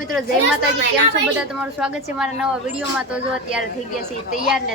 મિત્રો જય માતાજી, કેમ છો બધા? તમારું સ્વાગત છે મારા નવા વિડીયોમાં। તો જો અત્યારે થઈ ગયા છે તૈયાર ને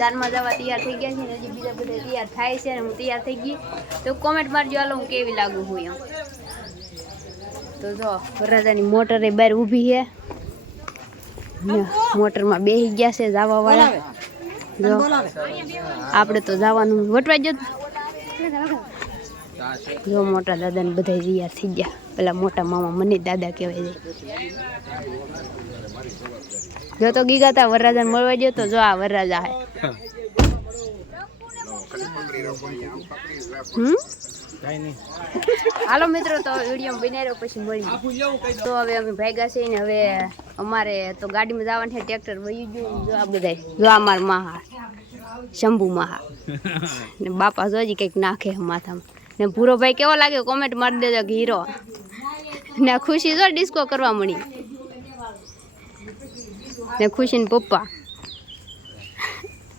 જાનમાં જવા તૈયાર થઈ ગયા છે ને હજી બીજા બધા તૈયાર થાય છે ને હું તૈયાર થઈ ગઈ। તો કોમેન્ટ મારજો હાલો હું કેવી લાગુ હું એમ। તો જો વરરાજાની મોટરે બહાર ઊભી છે ને મોટરમાં બેસી ગયા છે જવા વાળા। જો આપણે તો જવાનું વટવા જ જો મોટા દાદા ને બધા તૈયાર થઈ ગયા। પેલા મોટા મામા મને દાદા કહેવાય છે। જો તો ગીગાતા વરરાજાને મળવા ગયો તો જો આ વરરાજા હે। હાલો મિત્રો તો વિડીયો બની રહ્યો પછી મળી। તો હવે અમે ભાગ્યા છે ને હવે અમારે તો ગાડીમાં જવાનું છે। ટ્રેક્ટર વહી ગયું જો આ બધા જો અમાર માહા શંભુ માહા ને બાપા જો હજી કંઈક નાખે માથામાં ને ભૂરો ભાઈ કેવો લાગે કોમેન્ટ મારી દેજો કે હીરો ને ખુશી જો ડિસ્કો કરવા મળી ને ખુશી ને પપ્પા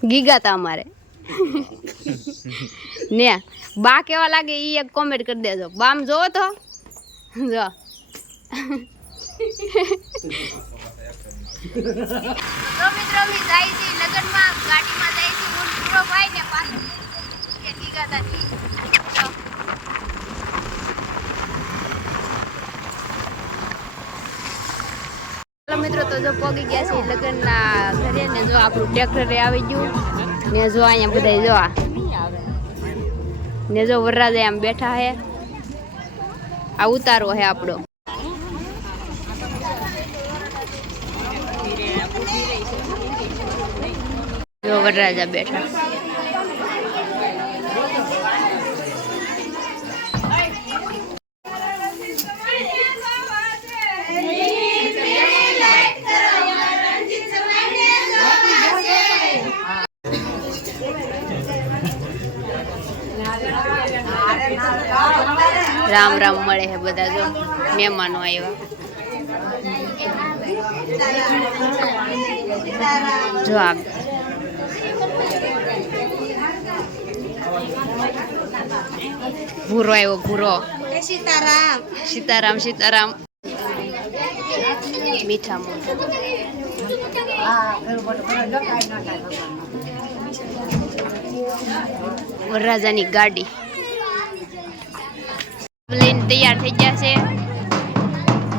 ગીગાતા અમારે ને બા કેવા લાગે એ એક કોમેન્ટ કરી દેજો। બામ જોવો તો જો મિત્રો અમે જાય છે લગનમાં ગાડીમાં જાય છે હું પૂરો ભાઈ ને પાછળ કે ગીગાતા ની મિત્રો તો જો પોગી ગયા છે લગનના ઘરે ને જો આપણું ટ્રેક્ટર આવી ગયું ને જો અહીંયા બધા જો ને જો વરરાજા આમ બેઠા હે આ ઉતારો હે આપણો જો વરરાજા બેઠા राम राम मळे है बधा जो मेहमानो आव्या जो आप भूरो आव्यो भूरो सीताराम सीताराम सीताराम मीठा मोठा वरराजानी गाड़ी લઈને તૈયાર થઈ ગયા છે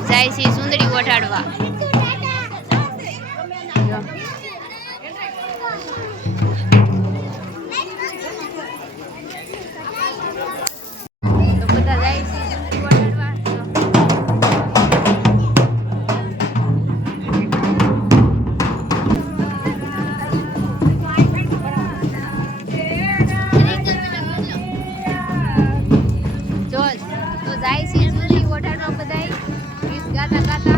જાય છે સુંદરી ઓઢાડવા। તો બધા જાય છે સુંદરી ઓઢાડવા। જાય છે સુંદરી ઓઢાડવા બધાય ગીત ગાતા ગાતા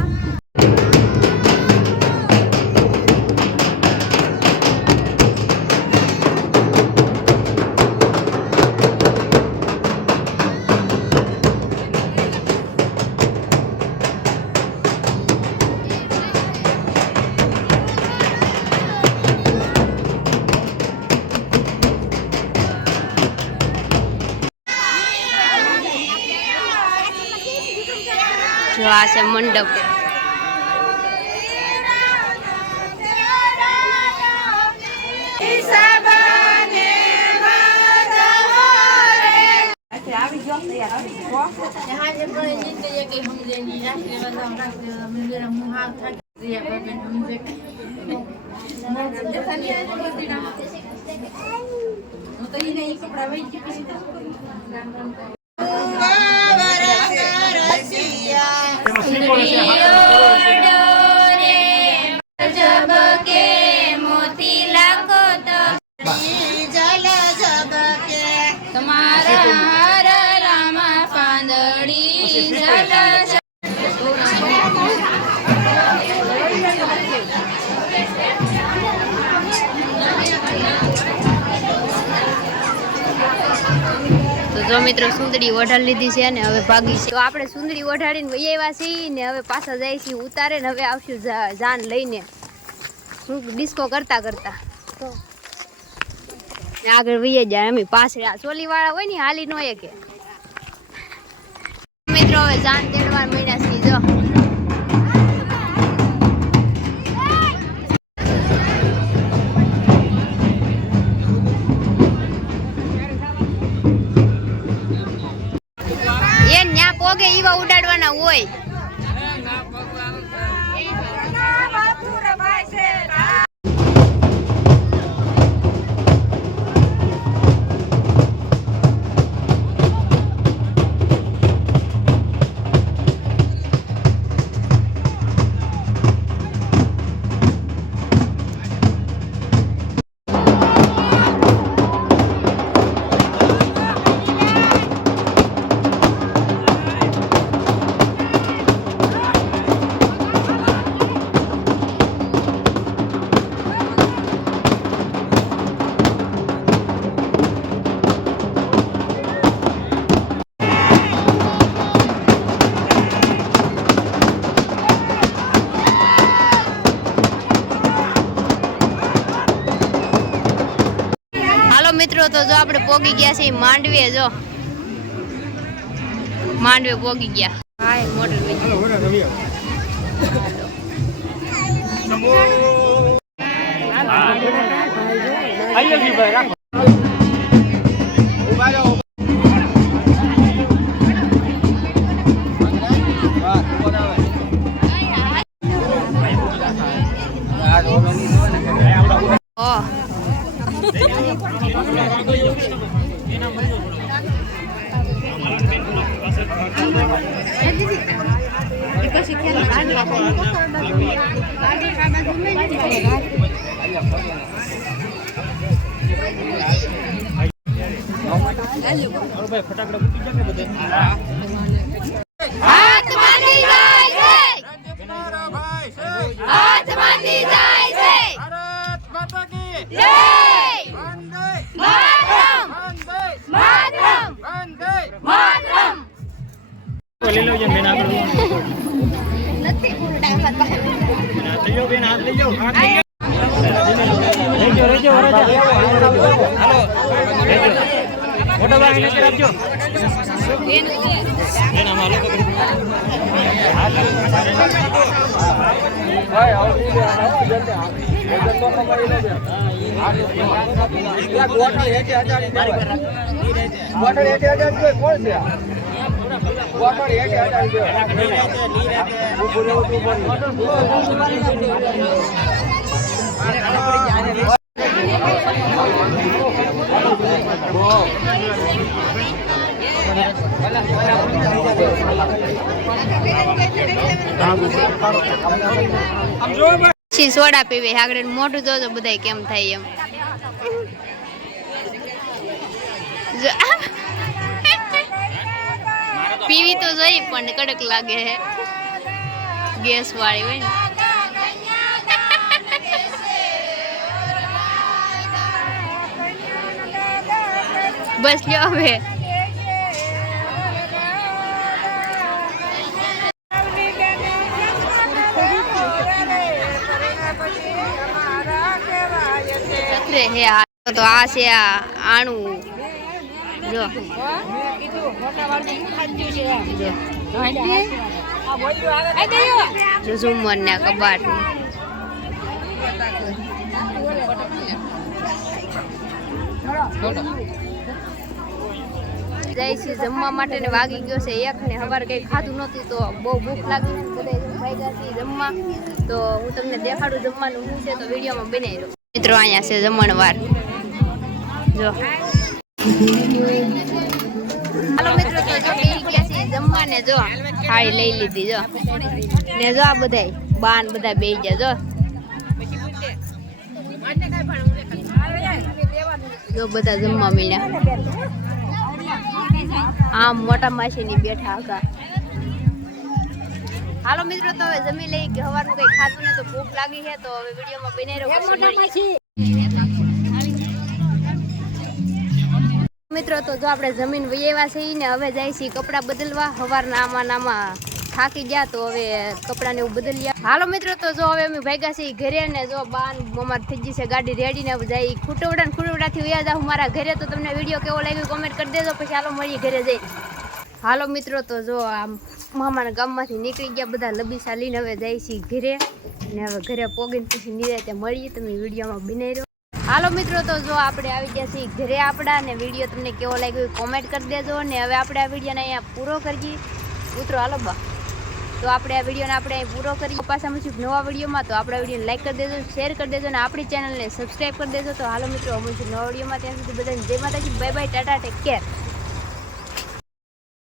जो आ से मंडप जब के मोती लाखो तो जल जब के तुम्हारा हर रामा पांदड़ी जल तो जो मित्रों सुंदरी ओढ़ाड़ी लीधी है ने हवे भागी छे। तो आपणे सुंदरी ओढ़ाड़ीने वही आव्या छीए ने हवे पाछा जाय छीए उतारे ने हवे आवशुं जान लईने डिस्को करता करता तो आगे वही जाए अमी पाछे आ चोली वाळा होय ने हाली नो के मित्रों हवे जान तेड़वा मळ्या छे। जो પોગે ઈવા ઉડાડવાના હોય. મિત્રો તો જો આપણે પોગી ગયા છે માંડવે. જો માંડવે પોગી ગયા. હા મોટર સોડા પીવે આગળ મોટું જોજો બધા કેમ થાય એમ. પીવી તો જોઈ પણ કડક લાગે હે ગેસ વાળી હોય ને. બસ લ્યો હવે હે તો આ છે આણું. જો ઝુમર ને કબાટ જાય છે જમવા માટે ને વાગી ગયો છે 1 ને સવારે કઈ ખાધું નતું તો બહુ ભૂખ લાગી બધા ભાગ્યા છે જમવા. તો હું તમને દેખાડું જમવાનું શું છે તો વિડીયોમાં બનાવી રહ્યો. મિત્રો અહીંયા છે જમણવાર. જો હાલો મિત્રો તો જો બેસી ગયા છે જમવા ને જો થાળી લઈ લીધી. જો ને જો આ બધાય બાન બધા બેસી ગયા. જો બધા જમવા મળ્યા. આમ મોટા માસીની બેઠા હતા. હાલો મિત્રો તો હવે જમી લઈ કે સવારનું કઈ ખાતું ને તો ભૂખ લાગી છે તો હવે વિડીયોમાં બને રહ્યો. મિત્રો તો જો આપણે જમીન વૈયા છે ને હવે જાય છે કપડાં બદલવા. સવારના આમાં થાકી ગયા તો હવે કપડાં ને એવું બદલ્યા. હાલો મિત્રો તો જો હવે અમે ભાગ્યા છીએ ઘરે ને જો બાન અમાર થઈ ગઈ છે ગાડી રેડી ને જાય ખુટવડાથી વયા જાવ મારા ઘરે. તો તમને વિડીયો કેવો લાગ્યો કોમેન્ટ કરી દેજો. પછી હાલો મળીએ ઘરે જઈ. હાલો મિત્રો તો જો આમ મામાના ગામમાંથી નીકળી ગયા બધા લબીસા લઈને હવે જાય છે ઘરે ને હવે ઘરે પોગીને પછી નિરાતે મળીએ. તમે વિડીયોમાં બનાવી રહ્યો. હાલો મિત્રો તો જો આપણે આવી ગયા છીએ ઘરે આપણા ને વિડીયો તમને કેવો લાગ્યો કોમેન્ટ કરી દેજો. ને હવે આપણે આ વિડીયોને અહીંયા પૂરો કરીએ. ઉતરો હાલો બા. તો આપણે આ વિડીયોને આપણે પૂરો કરીએ. પાછા મળશું નવા વિડીયોમાં. તો આપણા વિડીયોને લાઈક કરી દેજો, શેર કરી દેજો અને આપણી ચેનલને સબસ્ક્રાઈબ કરી દેજો. તો હાલો મિત્રો મળશું નવા વિડીયોમાં. ત્યાં સુધી બધાને જય માતાજી, bye bye, Tata, take care.